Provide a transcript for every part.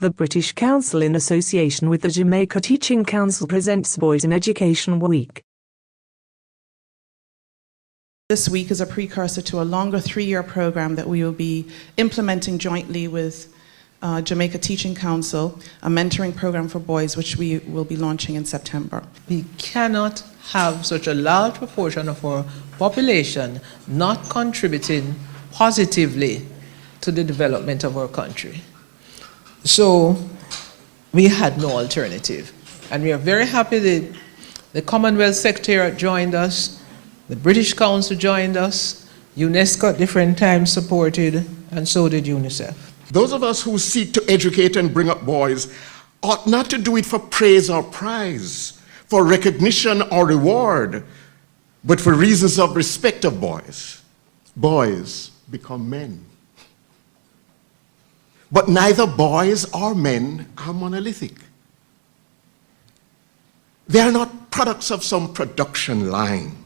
The British Council in association with the Jamaica Teaching Council presents Boys in Education Week. This week is a precursor to a longer 3-year program that we will be implementing jointly with Jamaica Teaching Council, a mentoring program for boys, which we will be launching in September. We cannot have such a large proportion of our population not contributing positively to the development of our country. So we had no alternative. And we are very happy that the Commonwealth Secretariat joined us, the British Council joined us, UNESCO at different times supported, and so did UNICEF. Those of us who seek to educate and bring up boys ought not to do it for praise or prize, for recognition or reward, but for reasons of respect of boys. Boys become men. But neither boys or men are monolithic. They are not products of some production line.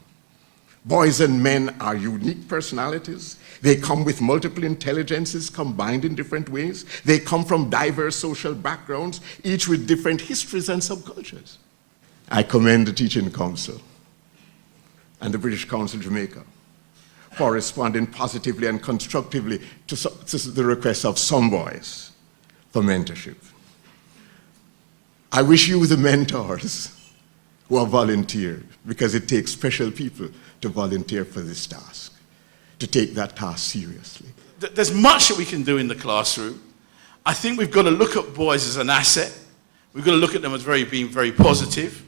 Boys and men are unique personalities. They come with multiple intelligences combined in different ways. They come from diverse social backgrounds, each with different histories and subcultures. I commend the Teaching Council and the British Council Jamaica for responding positively and constructively to the request of some boys for mentorship. I wish you the mentors who have volunteered, because it takes special people to volunteer for this task, to take that task seriously. There's much that we can do in the classroom. I think we've got to look at boys as an asset. We've got to look at them as being very positive.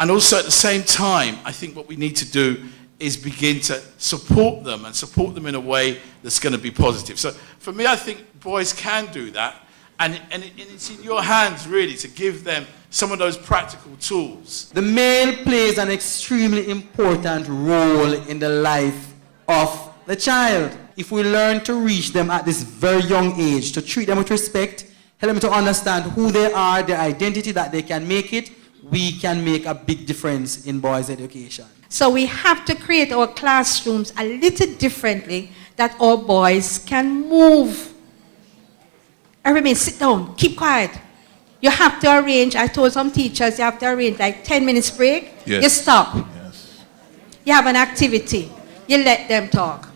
And also at the same time, I think what we need to do is begin to support them and support them in a way that's going to be positive. So for me, I think boys can do that. And it's in your hands, really, to give them some of those practical tools. The male plays an extremely important role in the life of the child. If we learn to reach them at this very young age, to treat them with respect, help them to understand who they are, their identity, that they can make it, we can make a big difference in boys' education. So we have to create our classrooms a little differently, that our boys can move. Everybody sit down, keep quiet. You have to arrange, I told some teachers, you have to arrange like 10 minutes break. Yes. You stop. Yes. You have an activity. You let them talk.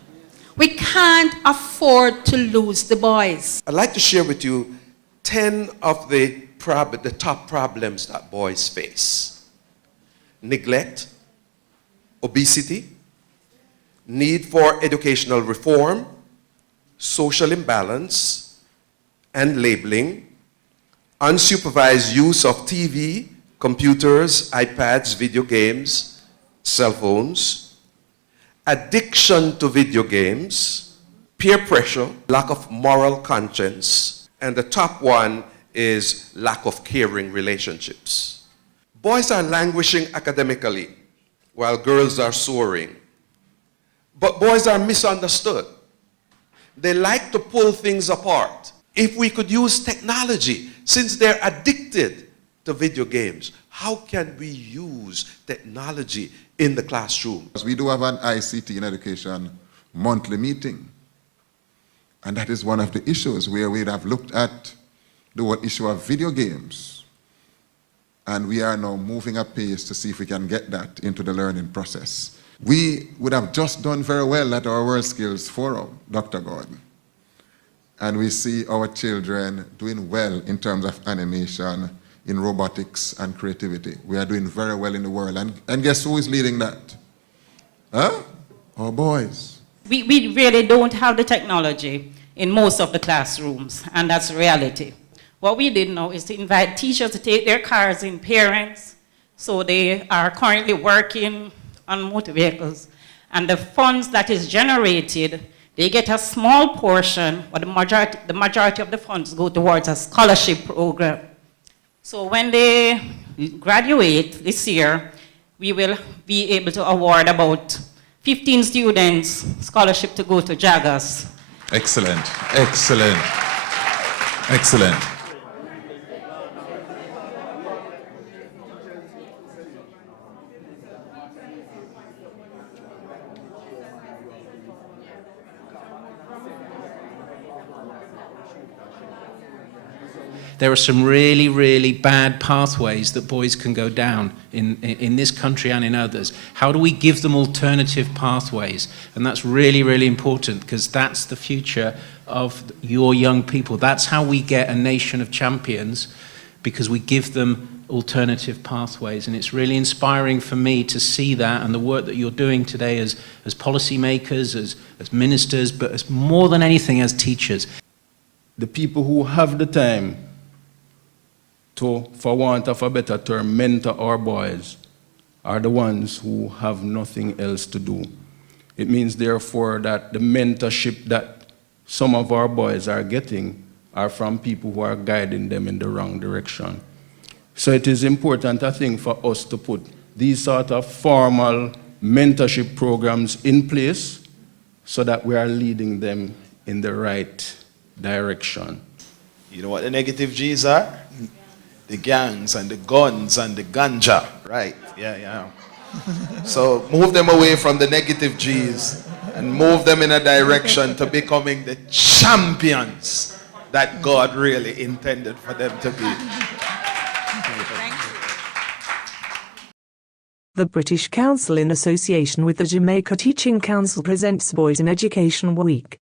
We can't afford to lose the boys. I'd like to share with you 10 of the top problems that boys face. Neglect, obesity, need for educational reform, social imbalance and labeling, unsupervised use of TV, computers, iPads, video games, cell phones, addiction to video games, peer pressure, lack of moral conscience, and the top one is lack of caring relationships. Boys are languishing academically, while girls are soaring. But boys are misunderstood. They like to pull things apart. If we could use technology, since they're addicted to video games, how can we use technology in the classroom? We do have an ICT in education monthly meeting. And that is one of the issues where we'd have looked at the whole issue of video games. And we are now moving apace to see if we can get that into the learning process. We would have just done very well at our World Skills Forum, Dr. Gordon. And we see our children doing well in terms of animation, in robotics and creativity. We are doing very well in the world. And guess who is leading that? Huh? Our boys. We really don't have the technology in most of the classrooms, and that's reality. What we did now is to invite teachers to take their cars in parents. So they are currently working on motor vehicles. And the funds that is generated, they get a small portion, but the majority of the funds go towards a scholarship program. So when they graduate this year, we will be able to award about 15 students scholarship to go to Jagas. Excellent, excellent, excellent. there are some really, really bad pathways that boys can go down in this country and in others. How do we give them alternative pathways? And that's really, really important, because that's the future of your young people. That's how we get a nation of champions, because we give them alternative pathways. And it's really inspiring for me to see that, and the work that you're doing today as policymakers, as ministers, but as more than anything as teachers. The people who have the time to, for want of a better term, mentor our boys are the ones who have nothing else to do. It means, therefore, that the mentorship that some of our boys are getting are from people who are guiding them in the wrong direction. So it is important, I think, for us to put these sort of formal mentorship programs in place so that we are leading them in the right direction. You know what the negative G's are? The gangs and the guns and the ganja, right? Yeah. So move them away from the negative G's and move them in a direction to becoming the champions that God really intended for them to be. The British Council, in association with the Jamaica Teaching Council, presents Boys in Education Week.